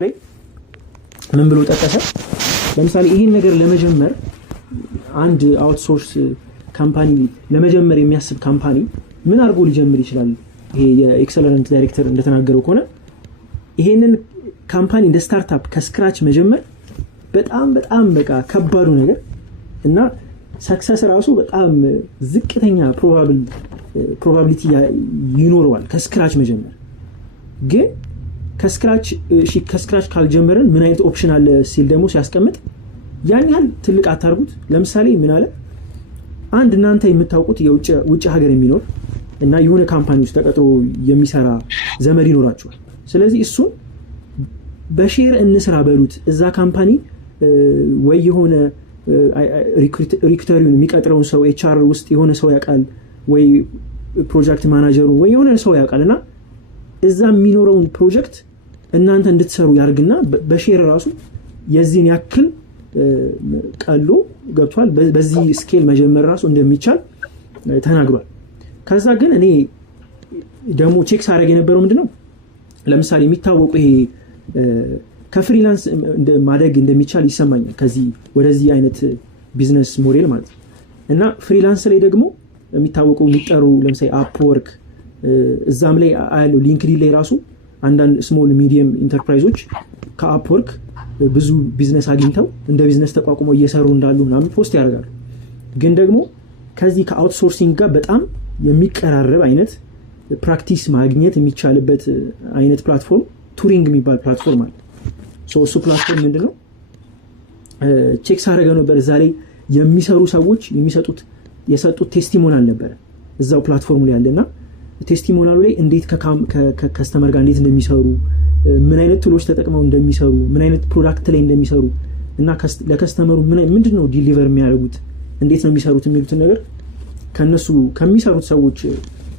ምን ብሎ ጠቀሰ? ለምሳሌ ይሄን ነገር ለመጀመር አንድ አውትሶርስ ካምፓኒ ለመጀመር የሚያስብ ካምፓኒ ምን አድርጎ ሊጀምር ይችላል? ይሄ የኤክሰለንት ዳይሬክተር እንደተናገረው ከሆነ ይሄንን ካምፓኒ እንደ ስታርታፕ ከስክራች መጀመር በጣም በቃ ከባዱ ነገር እና ሰክሰስ ራሱ በጣም ዝቅተኛ ፕሮባቢሊቲ ይኖረዋል ከስክራች መጀመር። ግን ከስክራች ካልጀመረን ምን አይነት ኦፕሽን አለ ሲል ደግሞ ሲያስቀምጥ ያን ያህል ትልቅ አታርጉት። ለምሳሌ ምን አለ? አንድ እናንተ የምታውቁት የውጭ ሀገር የሚኖር እና የሆነ ካምፓኒ ውስጥ ተቀጥሮ የሚሰራ ዘመድ ይኖራቸዋል። ስለዚህ እሱን በሼር እንስራ በሉት። እዛ ካምፓኒ ወይ የሆነ ሪክሩተሩን የሚቀጥረውን ሰው ኤችአር ውስጥ የሆነ ሰው ያውቃል፣ ወይ ፕሮጀክት ማናጀሩ ወይ የሆነ ሰው ያውቃል እና እዛ የሚኖረውን ፕሮጀክት እናንተ እንድትሰሩ ያርግና በሼር ራሱ የዚህን ያክል ቀሎ ገብቷል። በዚህ ስኬል መጀመር ራሱ እንደሚቻል ተናግሯል። ከዛ ግን እኔ ደግሞ ቼክ ሳደርግ የነበረው ምንድነው ለምሳሌ የሚታወቁ ይሄ ከፍሪላንስ ማደግ እንደሚቻል ይሰማኛል ከዚህ ወደዚህ አይነት ቢዝነስ ሞዴል ማለት ነው። እና ፍሪላንስ ላይ ደግሞ የሚታወቁ የሚጠሩ ለምሳሌ አፕወርክ እዛም ላይ አያለው ሊንክዲን ላይ ራሱ አንዳንድ ስሞል ሚዲየም ኢንተርፕራይዞች ከአፕወርክ ብዙ ቢዝነስ አግኝተው እንደ ቢዝነስ ተቋቁመው እየሰሩ እንዳሉ ምናምን ፖስት ያደርጋሉ። ግን ደግሞ ከዚህ ከአውትሶርሲንግ ጋር በጣም የሚቀራረብ አይነት ፕራክቲስ ማግኘት የሚቻልበት አይነት ፕላትፎርም ቱሪንግ የሚባል ፕላትፎርም አለ። እሱ ፕላትፎርም ምንድነው? ቼክ ሳደርገው ነበር። እዛ ላይ የሚሰሩ ሰዎች የሰጡት ቴስቲሞናል ነበረ እዛው ፕላትፎርሙ ላይ ያለና ቴስቲሞናሉ ላይ እንዴት ከከስተመር ጋር እንዴት እንደሚሰሩ፣ ምን አይነት ቱሎች ተጠቅመው እንደሚሰሩ፣ ምን አይነት ፕሮዳክት ላይ እንደሚሰሩ እና ለከስተመሩ ምንድነው ዲሊቨር የሚያደርጉት፣ እንዴት ነው የሚሰሩት የሚሉትን ነገር ከነሱ ከሚሰሩት ሰዎች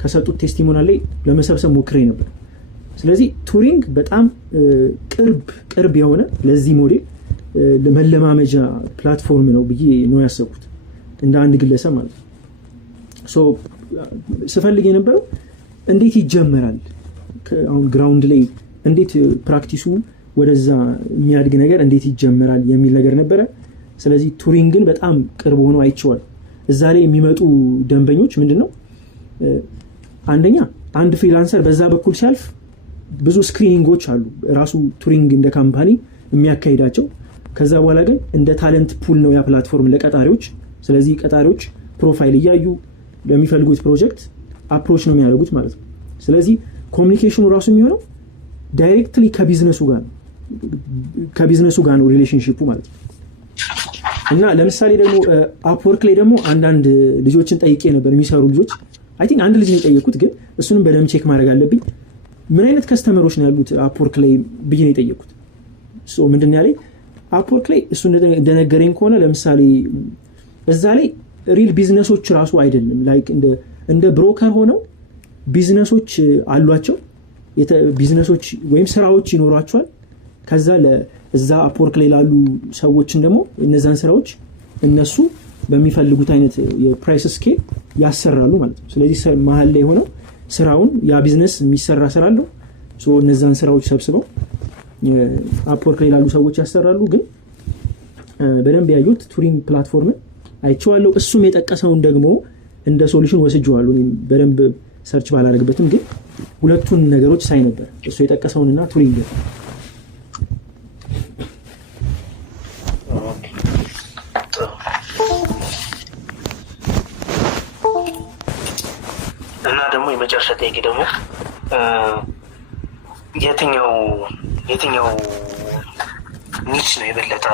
ከሰጡት ቴስቲሞናል ላይ ለመሰብሰብ ሞክሬ ነበር። ስለዚህ ቱሪንግ በጣም ቅርብ የሆነ ለዚህ ሞዴል መለማመጃ ፕላትፎርም ነው ብዬ ነው ያሰብኩት እንደ አንድ ግለሰብ ማለት ነው። ስፈልግ የነበረው እንዴት ይጀመራል፣ አሁን ግራውንድ ላይ እንዴት ፕራክቲሱ ወደዛ የሚያድግ ነገር እንዴት ይጀመራል የሚል ነገር ነበረ። ስለዚህ ቱሪንግን በጣም ቅርብ ሆኖ አይቼዋል። እዛ ላይ የሚመጡ ደንበኞች ምንድነው አንደኛ አንድ ፍሪላንሰር በዛ በኩል ሲያልፍ ብዙ ስክሪኒንጎች አሉ ራሱ ቱሪንግ እንደ ካምፓኒ የሚያካሂዳቸው። ከዛ በኋላ ግን እንደ ታለንት ፑል ነው ያ ፕላትፎርም ለቀጣሪዎች። ስለዚህ ቀጣሪዎች ፕሮፋይል እያዩ ለሚፈልጉት ፕሮጀክት አፕሮች ነው የሚያደርጉት ማለት ነው። ስለዚህ ኮሚኒኬሽኑ ራሱ የሚሆነው ዳይሬክትሊ ከቢዝነሱ ጋር ነው ሪሌሽንሺፑ ማለት ነው። እና ለምሳሌ ደግሞ አፕወርክ ላይ ደግሞ አንዳንድ ልጆችን ጠይቄ ነበር የሚሰሩ ልጆች። አይ ቲንክ አንድ ልጅ ነው የጠየኩት፣ ግን እሱንም በደንብ ቼክ ማድረግ አለብኝ። ምን አይነት ከስተመሮች ነው ያሉት አፕወርክ ላይ ብዬ ነው የጠየኩት። ምንድን ያለኝ አፕወርክ ላይ እሱ እንደነገረኝ ከሆነ ለምሳሌ እዛ ላይ ሪል ቢዝነሶች ራሱ አይደለም ላይክ እንደ ብሮከር ሆነው ቢዝነሶች አሏቸው፣ ቢዝነሶች ወይም ስራዎች ይኖሯቸዋል። ከዛ እዛ አፕወርክ ላይ ላሉ ሰዎችን ደግሞ እነዛን ስራዎች እነሱ በሚፈልጉት አይነት የፕራይስ ስኬል ያሰራሉ ማለት ነው። ስለዚህ መሀል ላይ ሆነው ስራውን ያ ቢዝነስ የሚሰራ ስራ አለው። እነዛን ስራዎች ሰብስበው አፕወርክ ላይ ላሉ ሰዎች ያሰራሉ። ግን በደንብ ያዩት ቱሪንግ ፕላትፎርምን አይቼዋለሁ። እሱም የጠቀሰውን ደግሞ እንደ ሶሉሽን ወስጄዋለሁ። በደንብ ሰርች ባላደርግበትም ግን ሁለቱን ነገሮች ሳይ ነበር፣ እሱ የጠቀሰውንና ቱሪንግ። እና ደግሞ የመጨረሻ ጥያቄ ደግሞ የትኛው ኒች ነው የበለጠ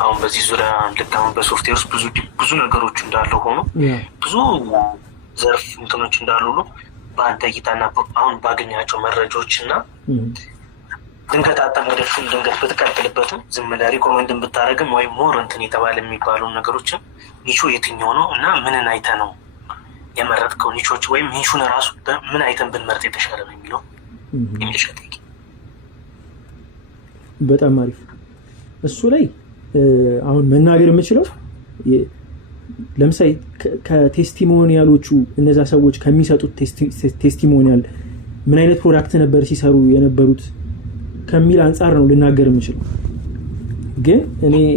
አሁን በዚህ ዙሪያ ልክ አሁን በሶፍትዌር ውስጥ ብዙ ነገሮች እንዳለው ሆኖ ብዙ ዘርፍ እንትኖች እንዳሉ ነው በአንተ እይታና አሁን ባገኛቸው መረጃዎች እና ድንገት አጠምደፍን ድንገት ብትቀጥልበትም ዝም ብለህ ሪኮመንድን ብታደረግም ወይም ሞር እንትን የተባለ የሚባሉ ነገሮችን ኒቹ የትኛው ነው እና ምንን አይተ ነው የመረጥከው? ኒቾች ወይም ኒቹን ራሱ ምን አይተን ብንመርጥ የተሻለ ነው የሚለው የሚልሻ ጠይቂ። በጣም አሪፍ። እሱ ላይ አሁን መናገር የምችለው ለምሳሌ ከቴስቲሞኒያሎቹ እነዛ ሰዎች ከሚሰጡት ቴስቲሞኒያል ምን አይነት ፕሮዳክት ነበር ሲሰሩ የነበሩት፣ ከሚል አንጻር ነው ልናገር የምችለው። ግን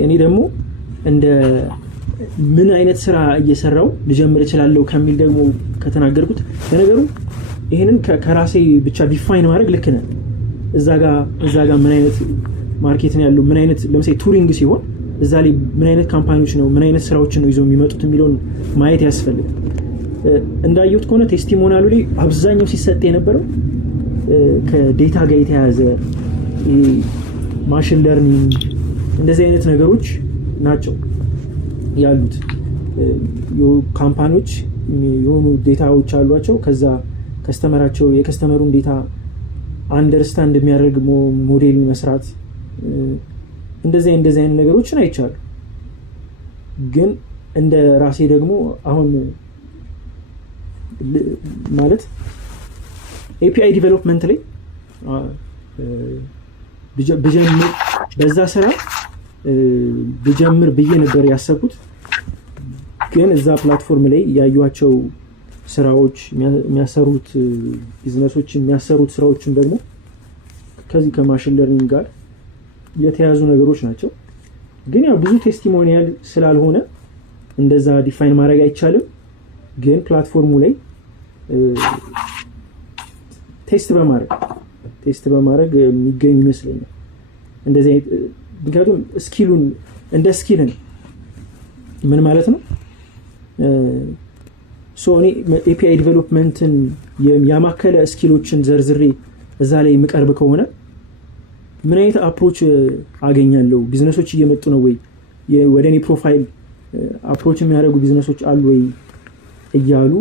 እኔ ደግሞ እንደ ምን አይነት ስራ እየሰራው ልጀምር እችላለሁ ከሚል ደግሞ ከተናገርኩት ለነገሩ ይሄንን ከራሴ ብቻ ዲፋይን ማድረግ ልክ ነህ። እዛ ጋር ምን አይነት ማርኬት ነው ያለው፣ ምን አይነት ለምሳሌ ቱሪንግ ሲሆን እዛ ላይ ምን አይነት ካምፓኒዎች ነው ምን አይነት ስራዎችን ነው ይዘው የሚመጡት የሚለውን ማየት ያስፈልጋል። እንዳየሁት ከሆነ ቴስቲሞኒያሉ ላይ አብዛኛው ሲሰጥ የነበረው ከዴታ ጋር የተያያዘ ማሽን ለርኒንግ እንደዚህ አይነት ነገሮች ናቸው ያሉት። ካምፓኒዎች የሆኑ ዴታዎች አሏቸው። ከዛ የከስተመሩን ዴታ አንደርስታንድ የሚያደርግ ሞዴል መስራት እንደዚህ አይነት ነገሮችን አይቻሉ። ግን እንደ ራሴ ደግሞ አሁን ማለት ኤፒአይ ዲቨሎፕመንት ላይ ብጀምር በዛ ስራ ብጀምር ብዬ ነበር ያሰብኩት። ግን እዛ ፕላትፎርም ላይ ያዩዋቸው ስራዎች የሚያሰሩት ቢዝነሶች የሚያሰሩት ስራዎችም ደግሞ ከዚህ ከማሽን ለርኒንግ ጋር የተያዙ ነገሮች ናቸው። ግን ያው ብዙ ቴስቲሞኒያል ስላልሆነ እንደዛ ዲፋይን ማድረግ አይቻልም። ግን ፕላትፎርሙ ላይ ቴስት በማድረግ የሚገኝ ይመስለኛል እንደዚህ። ምክንያቱም ስኪሉን እንደ ስኪልን ምን ማለት ነው እኔ ኤፒአይ ዲቨሎፕመንትን ያማከለ ስኪሎችን ዘርዝሬ እዛ ላይ የምቀርብ ከሆነ ምን አይነት አፕሮች አገኛለሁ? ቢዝነሶች እየመጡ ነው ወይ? ወደ እኔ ፕሮፋይል አፕሮች የሚያደርጉ ቢዝነሶች አሉ ወይ እያሉ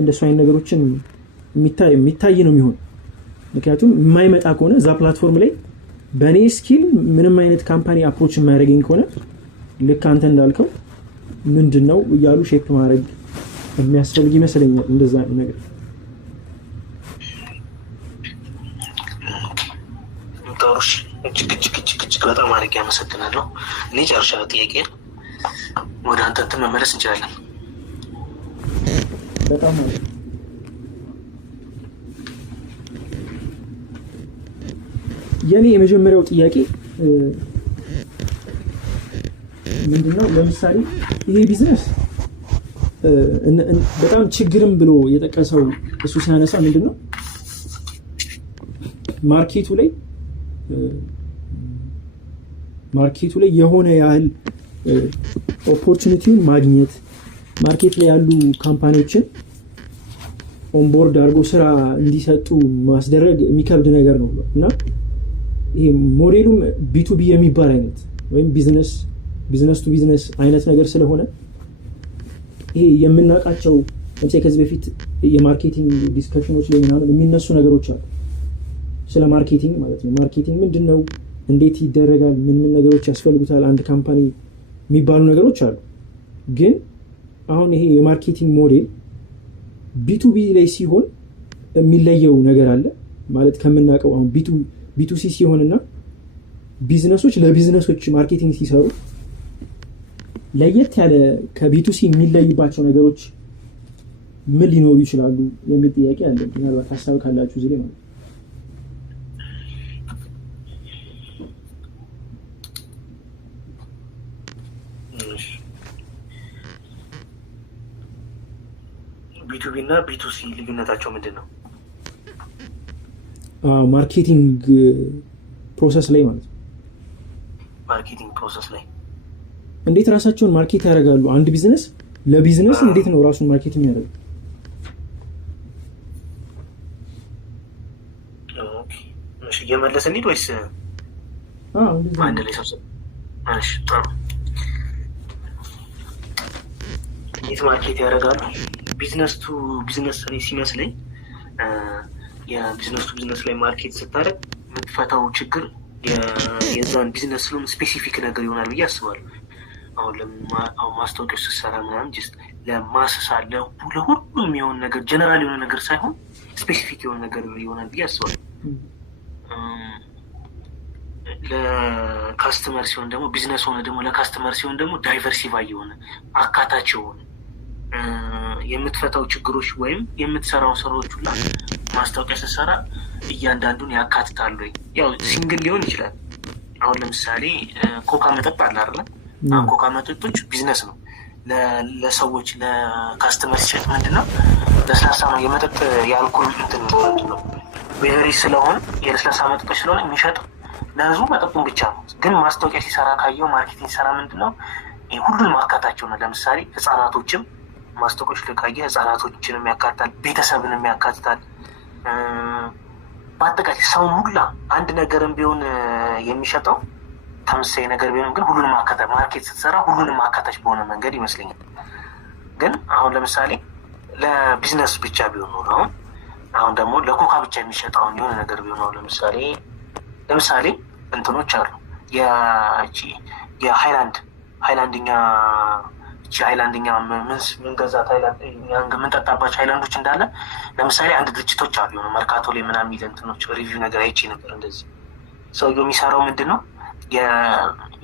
እንደሱ አይነት ነገሮችን የሚታይ ነው የሚሆን። ምክንያቱም የማይመጣ ከሆነ እዛ ፕላትፎርም ላይ በእኔ ስኪል ምንም አይነት ካምፓኒ አፕሮች የማያደርገኝ ከሆነ ልክ አንተ እንዳልከው ምንድን ነው እያሉ ሼፕ ማድረግ የሚያስፈልግ ይመስለኛል። እንደዛ ነገር ዶሮሽ እጅግ በጣም አድርጌ አመሰግናለሁ። እኔ ጨርሻለሁ። ጥያቄ ወደ አንተ መመለስ እንችላለን። በጣም የኔ የመጀመሪያው ጥያቄ ምንድነው፣ ለምሳሌ ይሄ ቢዝነስ በጣም ችግርም ብሎ የጠቀሰው እሱ ሲያነሳ ምንድነው ማርኬቱ ላይ የሆነ ያህል ኦፖርቹኒቲውን ማግኘት ማርኬት ላይ ያሉ ካምፓኒዎችን ኦንቦርድ አድርጎ ስራ እንዲሰጡ ማስደረግ የሚከብድ ነገር ነው እና ይሄ ሞዴሉም ቢቱቢ የሚባል አይነት ወይም ቢዝነስ ቱ ቢዝነስ አይነት ነገር ስለሆነ ይሄ የምናውቃቸው ለምሳሌ ከዚህ በፊት የማርኬቲንግ ዲስከሽኖች ላይ ምናምን የሚነሱ ነገሮች አሉ ስለ ማርኬቲንግ ማለት ነው። ማርኬቲንግ ምንድን ነው? እንዴት ይደረጋል? ምን ነገሮች ያስፈልጉታል? አንድ ካምፓኒ የሚባሉ ነገሮች አሉ። ግን አሁን ይሄ የማርኬቲንግ ሞዴል ቢቱቢ ላይ ሲሆን የሚለየው ነገር አለ ማለት ከምናውቀው አሁን ቢቱሲ ሲሆንና ቢዝነሶች ለቢዝነሶች ማርኬቲንግ ሲሰሩ ለየት ያለ ከቢቱሲ የሚለይባቸው ነገሮች ምን ሊኖሩ ይችላሉ የሚል ጥያቄ አለ። ምናልባት ሀሳብ ካላችሁ እዚህ ላይ ማለት ቢቱቢ እና ቢቱሲ ልዩነታቸው ምንድን ነው? ማርኬቲንግ ፕሮሰስ ላይ ማለት ነው። ማርኬቲንግ ፕሮሰስ ላይ እንዴት ራሳቸውን ማርኬት ያደርጋሉ? አንድ ቢዝነስ ለቢዝነስ እንዴት ነው ራሱን ማርኬት የሚያደርገው? እሺ እየመለሰ እንሂድ ወይስ አንድ ላይ ሰብሰብ? እሺ ጥሩ። እንዴት ማርኬት ያደርጋሉ? ቢዝነስ ቱ ቢዝነስ ሲመስለኝ የቢዝነስ ቱ ቢዝነስ ላይ ማርኬት ስታደርግ የምትፈታው ችግር የዛን ቢዝነስ ስለሆነ ስፔሲፊክ ነገር ይሆናል ብዬ አስባለሁ። አሁን ማስታወቂያዎች ስትሰራ ምናምን ጀስት ለማስሳለ ለሁሉም የሆነ ነገር ጀነራል የሆነ ነገር ሳይሆን ስፔሲፊክ የሆነ ነገር ይሆናል ብዬ አስባለሁ። ለካስተመር ሲሆን ደግሞ ቢዝነስ ሆነ ደግሞ ለካስተመር ሲሆን ደግሞ ዳይቨርሲፋይ የሆነ አካታች የሆነ የምትፈታው ችግሮች ወይም የምትሰራው ስራዎች ሁላ ማስታወቂያ ስትሰራ እያንዳንዱን ያካትታሉ። ያው ሲንግል ሊሆን ይችላል። አሁን ለምሳሌ ኮካ መጠጥ አለ አይደል? አሁን ኮካ መጠጦች ቢዝነስ ነው። ለሰዎች ለካስተመር ሲሸጥ ምንድነው ለስላሳ ነው የመጠጥ የአልኮል እንትን ነው ቤቨሬጅ ስለሆነ የለስላሳ መጠጦች ስለሆነ የሚሸጠው ለህዝቡ መጠጡን ብቻ ነው። ግን ማስታወቂያ ሲሰራ ካየው ማርኬቲንግ ሲሰራ ምንድነው ሁሉንም አካታቸው ነው። ለምሳሌ ህጻናቶችም ማስታወቂያዎች ለካየ ህጻናቶችንም ያካትታል፣ ቤተሰብንም ያካትታል። በአጠቃላይ ሰውን ሁላ አንድ ነገርም ቢሆን የሚሸጠው ተመሳሳይ ነገር ቢሆን ግን ሁሉንም አካታች ማርኬት ስትሰራ ሁሉንም አካታች በሆነ መንገድ ይመስለኛል። ግን አሁን ለምሳሌ ለቢዝነስ ብቻ ቢሆን ነው አሁን ደግሞ ለኮካ ብቻ የሚሸጠውን የሆነ ነገር ቢሆን ነው ለምሳሌ እንትኖች አሉ ሃይላንድኛ ምንገዛት ምንጠጣባቸው ሃይላንዶች እንዳለ ለምሳሌ አንድ ድርጅቶች አሉ የሆነ መርካቶ ላይ ምናምን የሚል እንትኖች ሪቪው ነገር አይቼ ነበር። እንደዚህ ሰውየው የሚሰራው ምንድን ነው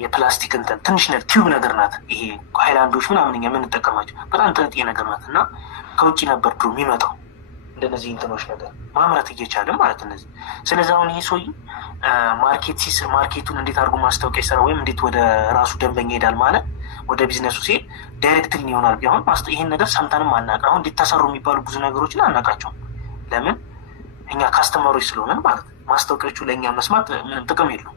የፕላስቲክ እንትን ትንሽ ቲዩብ ነገር ናት። ይሄ ሃይላንዶች ምናምን የምንጠቀማቸው በጣም ጥንጥዬ ነገር ናት እና ከውጭ ነበር ድሮ የሚመጣው እንደነዚህ እንትኖች ነገር ማምረት እየቻለ ማለት እነዚህ። ስለዚህ አሁን ይሄ ሰውዬ ማርኬቱን እንዴት አድርጎ ማስታወቂያ ይሰራ ወይም እንዴት ወደ ራሱ ደንበኛ ይሄዳል ማለት ወደ ቢዝነሱ ሲሄድ ዳይሬክትሊ ይሆናል። ቢሆን ይሄን ነገር ሰምተንም አናውቅ። አሁን እንዴት ተሰሩ የሚባሉ ብዙ ነገሮችን አናውቃቸውም። ለምን እኛ ካስተመሮች ስለሆነን ማለት ነው። ማስታወቂያዎቹ ለእኛ መስማት ምንም ጥቅም የለውም።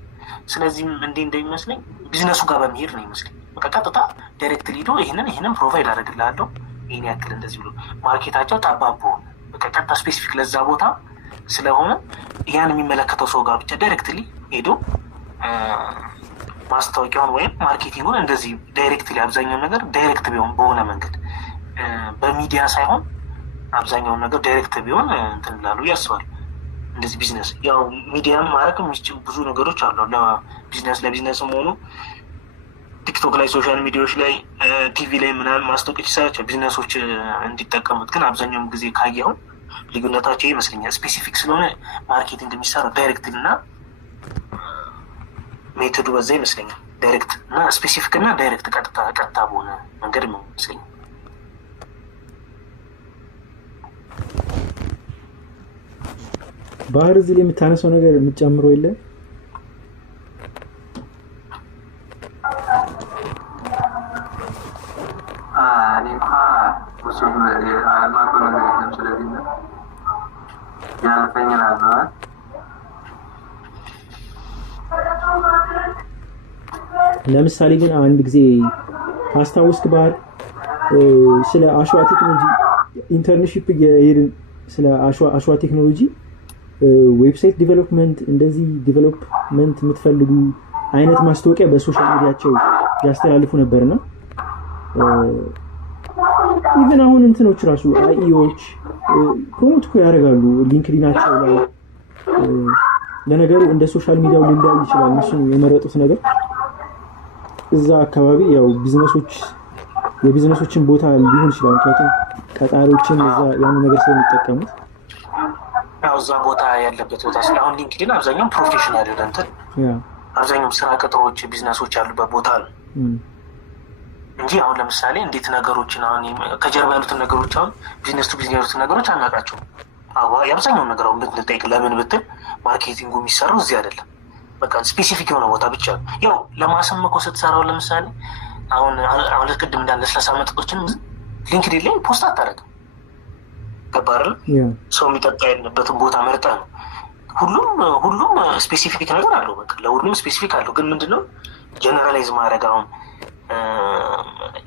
ስለዚህም እንደሚመስለኝ ቢዝነሱ ጋር በመሄድ ነው ይመስለኝ። በቃ ቀጥታ ዳይሬክትሊ ሄዶ ይህንን ፕሮቫይድ አደርግልሃለሁ ይህን ያክል እንደዚህ ብሎ ማርኬታቸው ጠባብ በሆነ በቃ ቀጥታ ስፔሲፊክ ለዛ ቦታ ስለሆነ ያን የሚመለከተው ሰው ጋር ብቻ ዳይሬክትሊ ሄዶ ማስታወቂያውን ወይም ማርኬቲንጉን እንደዚህ ዳይሬክትሊ አብዛኛውን ነገር ዳይሬክት ቢሆን በሆነ መንገድ በሚዲያ ሳይሆን አብዛኛውን ነገር ዳይሬክት ቢሆን እንትን ላሉ ያስባል። እንደዚህ ቢዝነስ ያው ሚዲያም ማድረግ የሚችል ብዙ ነገሮች አሉ። ለቢዝነስም ሆኑ ቲክቶክ ላይ ሶሻል ሚዲያዎች ላይ ቲቪ ላይ ምናምን ማስታወቂያ ሲሰራቸው ቢዝነሶች እንዲጠቀሙት። ግን አብዛኛውን ጊዜ ካየኸው ልዩነታቸው ይመስለኛል ስፔሲፊክ ስለሆነ ማርኬቲንግ የሚሰራው ዳይሬክት እና ሜቶዱ በዛ ይመስለኛል። ዳይሬክት እና ስፔሲፊክ እና ዳይሬክት ቀጥታ በሆነ መንገድ ይመስለኛል። ባህር እዚህ ላይ የምታነሳው ነገር የምትጨምረው የለ? እኔ እንኳ ብዙም አልማቆ ነገር የለም። ስለዚህ ያለፈኝን አልበዋል። ለምሳሌ ግን አንድ ጊዜ ካስታወስክ ባህር ስለ አሸዋ ቴክኖሎጂ ኢንተርንሺፕ የሄድን ስለ አሸዋ ቴክኖሎጂ ዌብሳይት ዲቨሎፕመንት እንደዚህ ዲቨሎፕመንት የምትፈልጉ አይነት ማስታወቂያ በሶሻል ሚዲያቸው ያስተላልፉ ነበርና ኢቨን አሁን እንትኖች ራሱ አይኢዎች ፕሮሞት እኮ ያደርጋሉ ሊንክዲናቸው ላይ። ለነገሩ እንደ ሶሻል ሚዲያው ሊለያይ ይችላል እነሱ የመረጡት ነገር። እዛ አካባቢ ያው የቢዝነሶችን ቦታ ሊሆን ይችላል። ምክንያቱም ቀጣሪዎችን እዛ ያን ነገር ስለሚጠቀሙት ያው እዛ ቦታ ያለበት ቦታ ስለአሁን ሊንክዲን አብዛኛው ፕሮፌሽናል የሆነ እንትን አብዛኛው ስራ ቅጥሮች ቢዝነሶች ያሉበት ቦታ ነው እንጂ አሁን ለምሳሌ እንዴት ነገሮችን አሁን ከጀርባ ያሉትን ነገሮች አሁን ቢዝነስ ቱ ቢዝነስ ያሉትን ነገሮች አናውቃቸውም። የአብዛኛውን ነገር አሁን ብትጠይቅ ለምን ብትል ማርኬቲንጉ የሚሰራው እዚህ አይደለም። በቃ ስፔሲፊክ የሆነ ቦታ ብቻ ነው። ያው ለማሰም እኮ ስትሰራው ለምሳሌ አሁን ቅድም እንዳለ ለስላሳ መጠጦችን ሊንክዲን ላይ ፖስት አታደርግም። ገባህ አይደል? ሰው የሚጠጣ ያለበትን ቦታ መርጠህ ነው። ሁሉም ስፔሲፊክ ነገር አለው። በቃ ለሁሉም ስፔሲፊክ አለው። ግን ምንድነው ጀነራላይዝ ማድረግ አሁን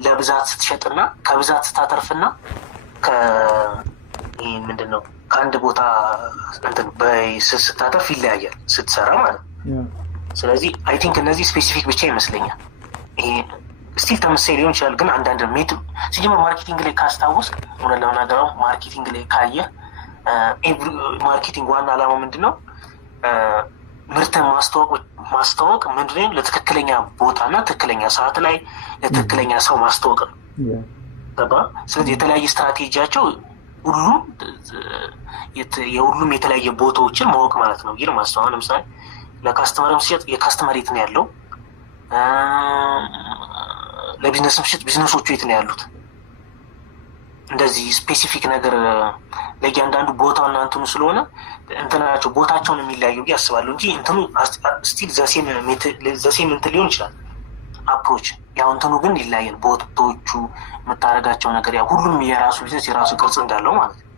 ለብዛት ስትሸጥና ከብዛት ስታተርፍና ምንድነው ከአንድ ቦታ እንትን ስታተርፍ ይለያያል ስትሰራ ማለት ነው። ስለዚህ አይ ቲንክ እነዚህ ስፔሲፊክ ብቻ ይመስለኛል። ይሄ ስቲል ተመሳሳይ ሊሆን ይችላል። ግን አንዳንድ ሲጀመር ማርኬቲንግ ላይ ካስታወስክ እውነት ለመናገረው ማርኬቲንግ ላይ ካየህ ማርኬቲንግ ዋና ዓላማው ምንድነው? ምርትን ማስተዋወቅ ምንድነው? ለትክክለኛ ቦታና ትክክለኛ ሰዓት ላይ ለትክክለኛ ሰው ማስተዋወቅ ነው። ስለዚህ የተለያየ ስትራቴጂያቸው የሁሉም የተለያየ ቦታዎችን ማወቅ ማለት ነው። ይህ ማስተዋወቅ ለምሳሌ ለካስተመር ሲሸጥ የካስተመር የት ነው ያለው፣ ለቢዝነስ ሲሸጥ ቢዝነሶቹ የት ነው ያሉት፣ እንደዚህ ስፔሲፊክ ነገር ለእያንዳንዱ ቦታው እና እንትኑ ስለሆነ እንትናቸው ቦታቸውን የሚለያዩ ያስባሉ እንጂ እንትኑ ስቲል ዘሴም እንትን ሊሆን ይችላል አፕሮች። ያው እንትኑ ግን ይለያያል። ቦታዎቹ የምታደርጋቸው ነገር ያው ሁሉም የራሱ ቢዝነስ የራሱ ቅርጽ እንዳለው ማለት ነው።